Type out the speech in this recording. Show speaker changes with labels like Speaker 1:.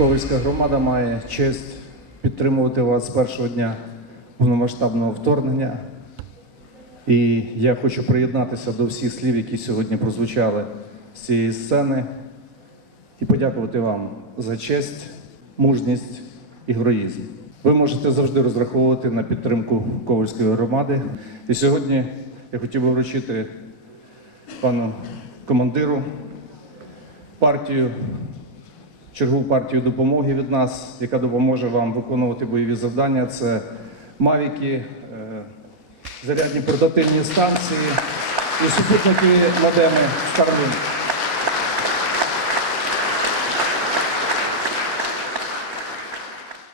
Speaker 1: Ковальська громада має честь підтримувати вас з першого дня повномасштабного вторгнення. І я хочу приєднатися до всіх слів, які сьогодні прозвучали з цієї сцени, і подякувати вам за честь, мужність і героїзм. Ви можете завжди розраховувати на підтримку Ковальської громади. І сьогодні я хотів би вручити пану командиру партію, чергову партію допомоги від нас, яка допоможе вам виконувати бойові завдання. Це мавіки, е, зарядні портативні станції і супутники модеми Starlink.